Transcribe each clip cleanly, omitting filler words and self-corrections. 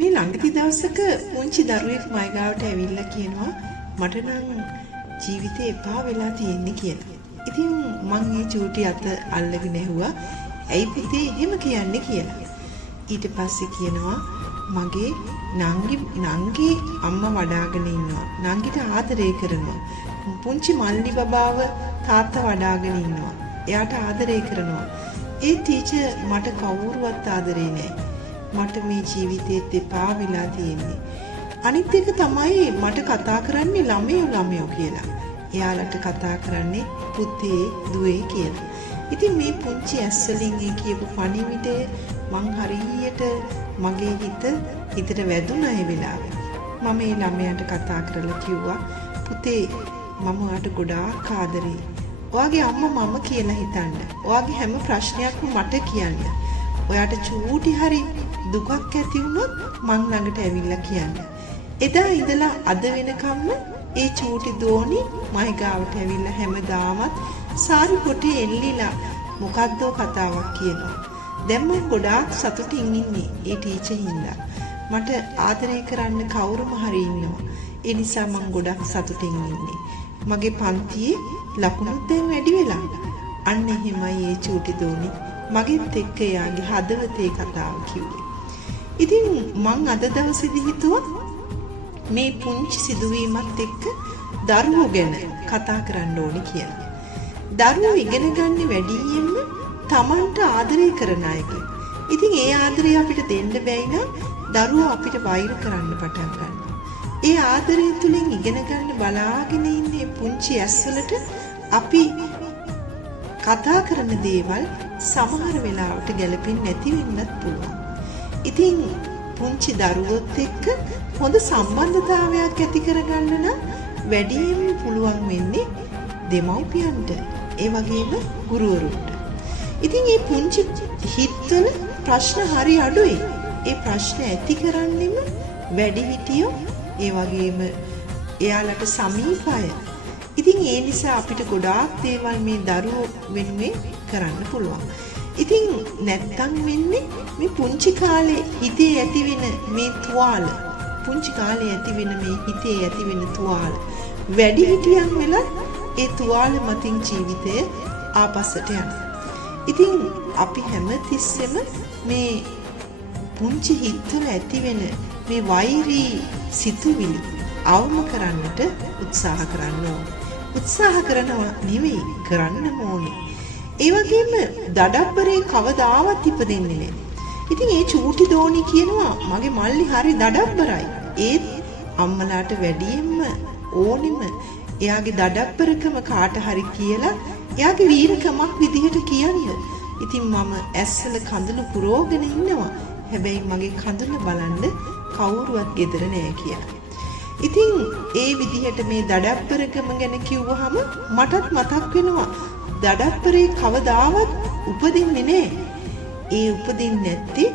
මේ ළඟදී දවසක පුංචි දරුවෙක් මයි ගාවට ඇවිල්ලා කියනවා මට නම් ජීවිතේ එපා වෙලා තියෙන්නේ කියලා. ඉතින් මං මේ චූටි අත අල්ලගෙන ඇහුවා ඇයි පුතේ එහෙම කියන්නේ කියලා. ඊට පස්සේ කියනවා මගේ නංගි අම්මා වඩාගෙන ඉන්නවා. නංගිට ආදරය කරනවා. පුංචි මල්ලි බබාව තාත්තා වඩාගෙන ඉන්නවා. එයාට ආදරය කරනවා. ඒ ටීචර් මට කවුරුවත් ආදරේ නැහැ. මට මේ ජීවිතේත් එපා වෙලා තියෙන්නේ. අනිත් එක තමයි මට කතා කරන්නේ ළමයෝ කියලා. එයාලට කතා කරන්නේ පුතේ දුවේ කියලා. ඉතින් මේ පුංචි ඇස්වලින් කියපු පණිවිඩය මං හරියට මගේ හිතට වැදුනා ඒ වෙලාවේ. මම මේ ළමයාට කතා කරලා කිව්වා පුතේ මම ඔයාට ගොඩාක් ආදරේ. ඔයාගේ අම්මා මම කියලා හිතන්න. ඔයාගේ හැම ප්‍රශ්නයක්ම මට කියන්න. ඔයාට චූටි හරි දුකක් ඇති වුණොත් මං ළඟට ඇවිල්ලා කියන්න. එදා ඉඳලා අද වෙනකම්ම ඒ චූටි දෝනි මයි ගාවට ඇවිල්ලා හැමදාමත් සාරි පොටේ එල්ලිලා මොකද්ද කතාවක් කියනවා. දැන් මම ගොඩාක් සතුටින් ඉන්නේ ඒ ටීචර් හින්දා. මට ආදරය කරන්න කවුරුම හරි ඉන්නවා. ඒ නිසා මම ගොඩක් සතුටින් ඉන්නේ. මගේ පන්තියේ ලකුණුත් දැන් වැඩි වෙලා. අන්න එහෙමයි ඒ චූටි දෝනි මගෙත් එක්ක එයාගේ හදවතේ කතාව කිව්වේ. ඉතින් මං අද දවසේදී හිතුවා මේ පුංචි සිදුවීමත් එක්ක දරුවෝ ගැන කතා කරන්න ඕනේ කියලා. දරුවෝ ඉගෙන ගන්න වැඩියෙන්ම Tamanට ආදරය කරන අයගෙන්. ඉතින් ඒ ආදරය අපිට දෙන්න බැයි නම් දරුවෝ අපිට වෛර කරන්න පටන් ගන්නවා. ඒ ආදරය තුලින් ඉගෙන ගන්න බලාගෙන ඉන්නේ පුංචි ඇස්වලට අපි කතා කරන දේවල් සමහර වෙලාවට ගැලපෙන්නේ නැති වෙන්නත් පුළුවන්. ඉතින් පුංචි දරුවොත් එක්ක හොඳ සම්බන්ධතාවයක් ඇති කරගන්න නම් වැඩියෙන් පුළුවන් වෙන්නේ දෙමව්පියන්ට, ඒ වගේම ගුරුවරුන්ට. ඉතින් මේ පුංචි හිත්වල ප්‍රශ්න හරි අඩුයි. ඒ ප්‍රශ්න ඇති කරන්නෙම වැඩිහිටියෝ, ඒ වගේම එයාලට සමීප අය. ඉතින් ඒ නිසා අපිට ගොඩාක් දේවල් මේ දරුවෝ වෙනුවෙන් කරන්න පුළුවන්. ඉතින් නැත්තම් වෙන්නේ මේ පුංචි කාලේ හිතේ ඇතිවෙන මේ තුවාල, පුංචි කාලේ ඇතිවෙන මේ හිතේ ඇතිවෙන තුවාල වැඩිහිටියන් වෙලත් ඒ තුවාල මතින් ජීවිතය ආපස්සට යනවා. ඉතින් අපි හැමතිස්සෙම මේ පුංචි හිතවල ඇතිවෙන මේ වෛරී සිතුවිලි අවම කරන්නට උත්සාහ කරන්න ඕනේ. උත්සාහ කරනවා නෙවෙයි කරන්න ඕනේ. ඒ වගේම දඩබ්බරේ කවදාවත් ඉපදෙන්නේ නැහැ. ඉතින් ඒ චූටි දෝනි කියනවා මගේ මල්ලි හරි දඩබ්බරයි. ඒත් අම්මලාට වැඩියෙන්ම ඕනෙම එයාගේ දඩබ්බරකම කාට හරි කියලා එයාගේ වීරකමක් විදිහට කියන්න. ඉතින් මම ඇස්සල කඳුළු පුරෝගෙන ඉන්නවා. හැබැයි මගේ කඳුළ බලන්න කවුරුවත් ගෙදර නෑ කියලා. ඉතින් ඒ විදිහට මේ දඩබ්බරකම ගැන කිව්වහම මටත් මතක් වෙනවා දඩබ්බරේ කවදාවත් උපදින්නේ නෑ. ඒ උපදින්නේ නැත්තේ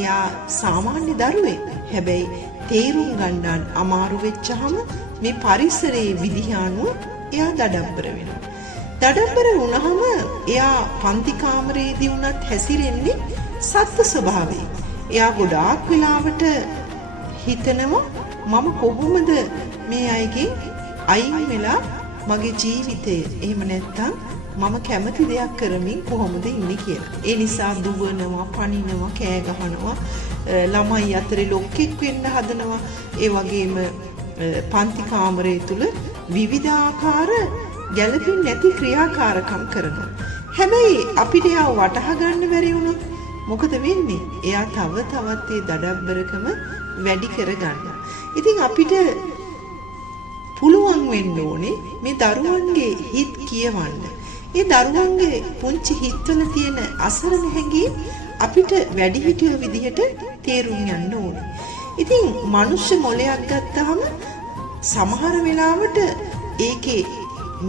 එයා සාමාන්‍ය දරුවෙක්. හැබැයි තේරුම් ගන්න අමාරු වෙච්චහම මේ පරිසරයේ විදිහ අනුව එයා දඩබ්බර වෙනවා. දඩබ්බර වුණාම එයා පන්ති කාමරයේදී වුණත් හැසිරෙන්නේ සත්ත්ව ස්වභාවයෙන්. එයා ගොඩාක් වෙලාවට හිතනවා මම කොහොමද මේ අයගෙන් අයින් වෙලා මගේ ජීවිතය එහෙම නැත්තම් මම කැමති දෙයක් කරමින් කොහොමද ඉන්නේ කියලා. ඒ නිසා දුවනවා, පනිනවා, කෑ ගහනවා, ළමයි අතරේ ලොක්ෙක් වෙන්න හදනවා. ඒ වගේම පන්ති කාමරය තුල විවිධාකාර ගැළපෙන්නේ නැති ක්‍රියාකාරකම් කරනවා. හැබැයි අපිට එයා වටහා ගන්න බැරි වුණොත් මොකද වෙන්නේ? එයා තව තවත් ඒ දඩබ්බරකම වැඩි කරගන්නවා. ඉතින් අපිට පුළුවන් වෙන්න ඕනේ මේ දරුවන්ගේ හිත් කියවන්න. ඒ දරුවන්ගේ පුංචි හිත්වල තියෙන අසරණ හැඟීම් අපිට වැඩිහිටියෝ විදිහට තේරුම් ගන්න ඕනේ. ඉතින් මනුෂ්‍ය මොලයක් ගත්තාම සමහර වෙලාවට ඒකේ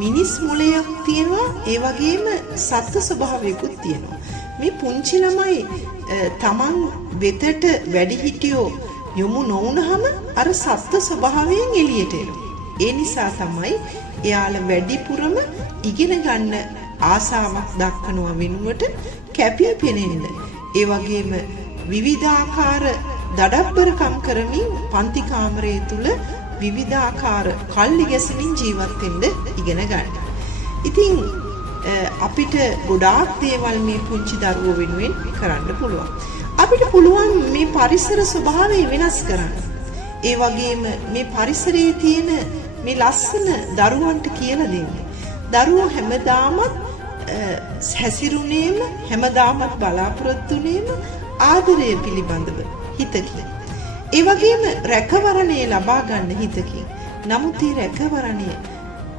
මිනිස් මොලයක් තියෙනවා, ඒ වගේම සත්ත්ව ස්වභාවයකුත් තියෙනවා. මේ පුංචි ළමයි තමන් වෙතට වැඩිහිටියෝ යොමු නොවුනහම අර සත්ත්ව ස්වභාවයෙන් එළියට එනවා. ඒ නිසා තමයි එයාලා වැඩිපුරම ඉගෙන ගන්න ආසාවක් දක්වනවා වෙනුවට කැපී පෙනෙන්න. ඒ වගේම විවිධාකාර දඩබ්බරකම් කරමින් පන්ති කාමරයේ තුල විවිධාකාර කල්ලි ගැසමින් ජීවත් වෙන්න ඉගෙන ගන්න. ඉතින් අපිට ගොඩාක් දේවල් මේ පුංචි දරුවෝ වෙනුවෙන් කරන්න පුළුවන්. අපිට පුළුවන් මේ පරිසර ස්වභාවය වෙනස් කරන්න. ඒ වගේම මේ පරිසරයේ තියෙන මේ ලස්සන දරුවන්ට කියලා දෙන්න. දරුවෝ හැමදාමත් හැසිරුණේම හැමදාමත් බලාපොරොත්තු වුණේම ආදරය පිළිබඳව හිතකින්. ඒ වගේම රැකවරණය ලබා ගන්න හිතකින්. නමුත් මේ රැකවරණය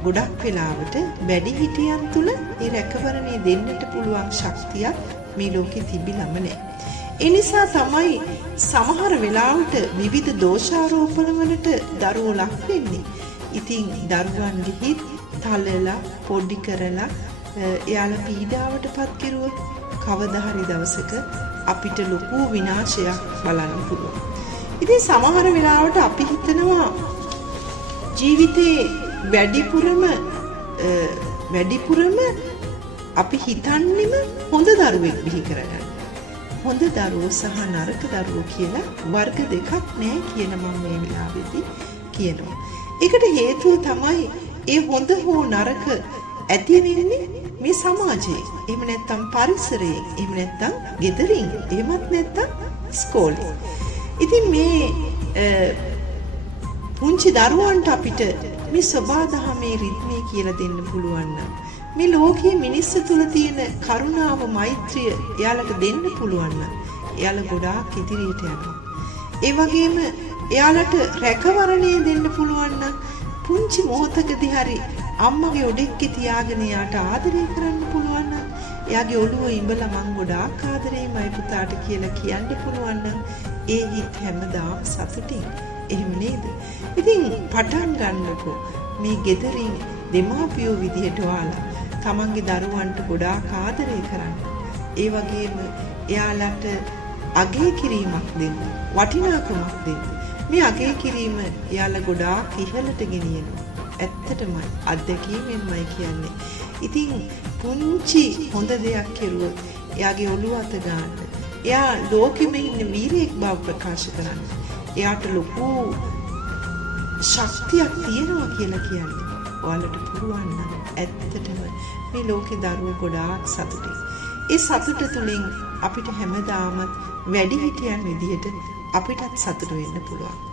ගොඩක් වෙලාවට වැඩිහිටියන් තුල මේ රැකවරණය දෙන්නට පුළුවන් ශක්තියක් මේ ලෝකේ තිබිලම නැහැ. ඒ නිසා තමයි සමහර වෙලාවට විවිධ දෝෂාරෝපණ වලට දරුවෝ ලක් වෙන්නේ. ඉතින් දරුවන්ගේ හිත් තලලා පොඩි කරලා එයාලා පීඩාවටපත් කෙරුවොත් කවදා හරි දවසක අපිට ලොකු විනාශයක් බලන්න පුළුවන්. ඉතින් සමහර වෙලාවට අපි හිතනවා ජීවිතේ වැඩිපුරම අපි හිතන්නේම හොඳ දරුවෙක් බිහි කරගන්න. හොඳ දරුවෝ සහ නරක දරුවෝ කියලා වර්ග දෙකක් නැහැ කියන මම මේ වෙලාවේදී කියනවා. ඒකට හේතුව තමයි ඒ හොඳ හෝ නරක ඇති වෙන්නේ මේ සමාජයේ. එහෙම නැත්නම් පරිසරයේ, එහෙම නැත්නම් ගෙදරින්, එහෙමත් නැත්නම් ඉස්කෝලේ. ඉතින් මේ පුංචි දරුවන්ට අපිට මේ සබාදහමේ රිද්මේ කියලා දෙන්න පුළුවන් නම් මේ ලෝකයේ මිනිස්සු තුල තියෙන කරුණාව මෛත්‍රිය එයාලට දෙන්න පුළුවන් නම් එයාලා ගොඩාක් ඉදිරියට යනවා. ඒ වගේම එයාලට රැකවරණය දෙන්න පුළුවන් නම් පුංචි මොහොතකදී හරි අම්මගේ ඔඩෙක්කේ තියාගෙන එයාට ආදරය කරන්න පුළුවන් නම් එයාගේ ඔළුව ඉඹලා මං ගොඩාක් ආදරෙයි මයි පුතාට කියලා කියන්න පුළුවන් නම් ඒ හිත හැමදාම සතුටින්. එහෙම නේද? ඉතින් පටන් ගන්නකො මේ ගෙදරින් දෙමාපියෝ විදියට ඔයාලා තමන්ගේ දරුවන්ට ගොඩාක් ආදරය කරන්න. ඒ වගේම එයාලට අගය කිරීමක් දෙන්න, වටිනාකමක් දෙන්න. මේ අගය කිරීම එයාලා ගොඩාක් ඉහළට ගෙනියනවා. ඇත්තටම අත්දැකීමෙන්මයි කියන්නේ. ඉතින් පුංචි හොඳ දෙයක් කෙරුවොත් එයාගේ ඔළුව අත ගන්න. එයා ලෝකෙම ඉන්න වීරයෙක් බව ප්‍රකාශ කරන්න. එයාට ලොකු ශක්තියක් තියෙනවා කියලා කියන්නේ. ඔයාලට පුළුවන් නම් ඇත්තටම මේ ලෝකේ දරුවෝ ගොඩාක් සතුටින්. ඒ සතුට තුළින් අපිට හැමදාමත් වැඩිහිටියන් විදියට අපිටත් සතුට වෙන්න පුළුවන්.